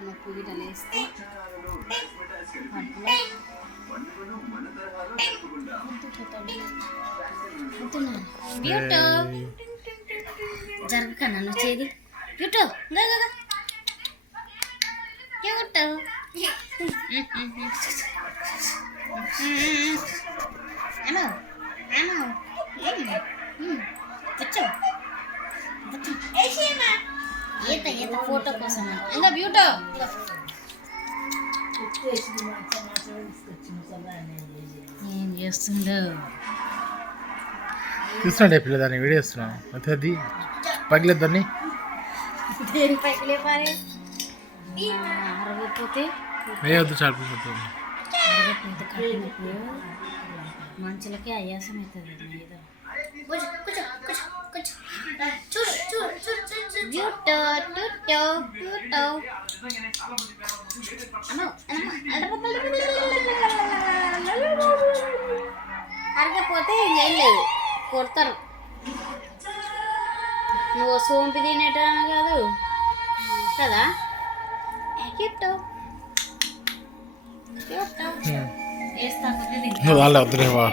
నొప్పి గిటలు వేస్తే బ్యూటో జరగకన్నా నువ్వు చేది బ్యూటో బ్యూటో అను అను కూర్చో ఈత ఈత ఫోటో కోసం ఇంకా బ్యూటో ఏం చేస్తుండో చూస్తున్నాడే పిల్లదాన్ని వీడియో ఇస్తున్నావు అయితే అది పగిలేద్దాన్ని దేని పైకి పారే అరగపోతే వేయొద్దు చాలు అరగపోతే కట్టినప్పుడు మనుషులకి ఆయాసం అవుతుంది ఏదో బ్యూటో బ్యూటో బ్యూటో అరగపోతే ఇంకేం లేదు కొడతారు నువ్వు సోంపి తినేటాను కాదు కదా క్యూటో క్యూటో వేస్తా వద్దులేవా